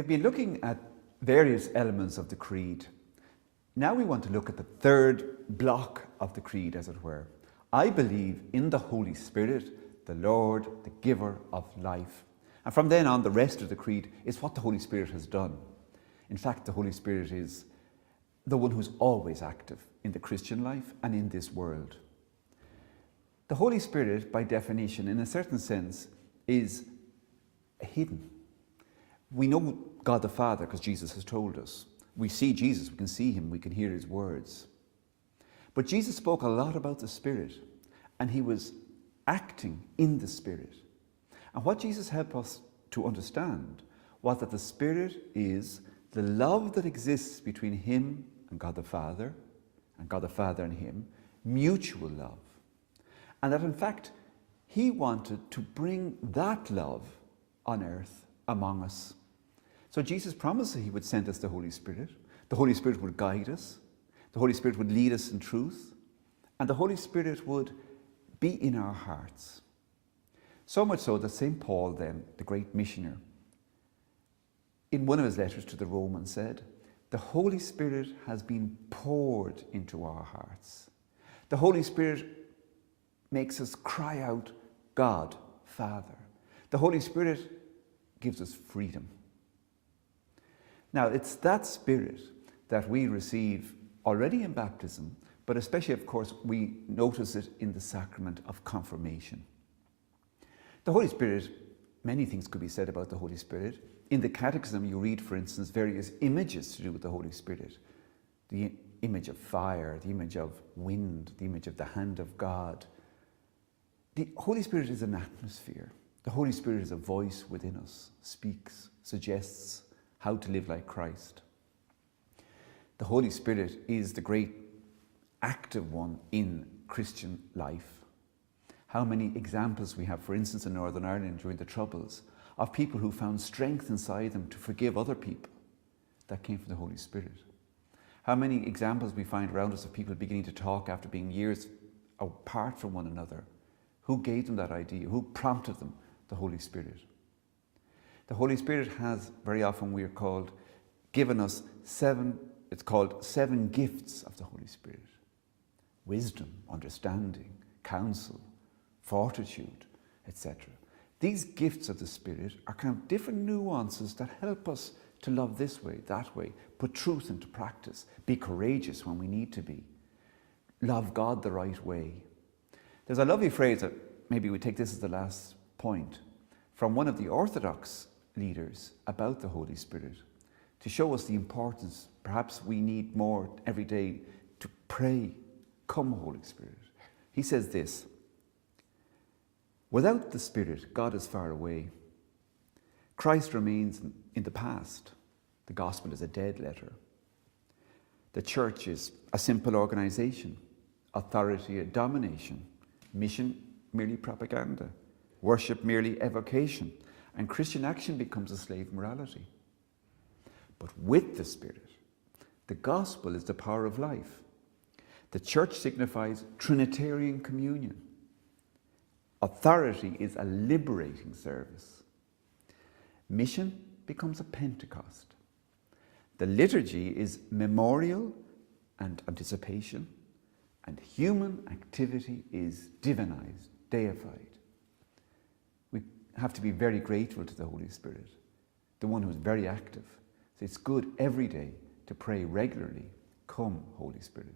have been looking at various elements of the creed. Now we want to look at the third block of the creed, as it were. I believe in the Holy Spirit, the Lord, the giver of life. And from then on, the rest of the creed is what the Holy Spirit has done. In fact, the Holy Spirit is the one who's always active in the Christian life and in this world. The Holy Spirit, by definition, in a certain sense, is hidden. We know God the Father because Jesus has told us. We see Jesus, we can see him, we can hear his words. But Jesus spoke a lot about the Spirit, and he was acting in the Spirit. And what Jesus helped us to understand was that the Spirit is the love that exists between him and God the Father and him, mutual love. And that in fact, he wanted to bring that love on earth among us. So Jesus promised that he would send us the Holy Spirit. The Holy Spirit would guide us. The Holy Spirit would lead us in truth. And the Holy Spirit would be in our hearts. So much so that St. Paul then, the great missioner, in one of his letters to the Romans said, the Holy Spirit has been poured into our hearts. The Holy Spirit makes us cry out, God, Father. The Holy Spirit gives us freedom. Now, it's that Spirit that we receive already in baptism, but especially, of course, we notice it in the sacrament of confirmation. The Holy Spirit, many things could be said about the Holy Spirit. In the Catechism, you read, for instance, various images to do with the Holy Spirit. The image of fire, the image of wind, the image of the hand of God. The Holy Spirit is an atmosphere. The Holy Spirit is a voice within us, speaks, suggests how to live like Christ. The Holy Spirit is the great active one in Christian life. How many examples we have, for instance, in Northern Ireland during the Troubles, of people who found strength inside them to forgive other people. That came from the Holy Spirit. How many examples we find around us of people beginning to talk after being years apart from one another. Who gave them that idea? Who prompted them? The Holy Spirit. The Holy Spirit has, very often we are called, given us it's called 7 gifts of the Holy Spirit. Wisdom, understanding, counsel, fortitude, etc. These gifts of the Spirit are kind of different nuances that help us to love this way, that way, put truth into practice, be courageous when we need to be, love God the right way. There's a lovely phrase that maybe we take this as the last point from one of the Orthodox leaders about the Holy Spirit to show us the importance. Perhaps we need more every day to pray, come Holy Spirit. He says this, without the Spirit, God is far away. Christ remains in the past. The gospel is a dead letter. The church is a simple organization, authority a domination, mission merely propaganda, worship merely evocation, and Christian action becomes a slave morality. But with the Spirit, the gospel is the power of life. The church signifies Trinitarian communion. Authority is a liberating service. Mission becomes a Pentecost. The liturgy is memorial and anticipation, and human activity is divinized, deified. We have to be very grateful to the Holy Spirit, the one who is very active. So it's good every day to pray regularly, come Holy Spirit.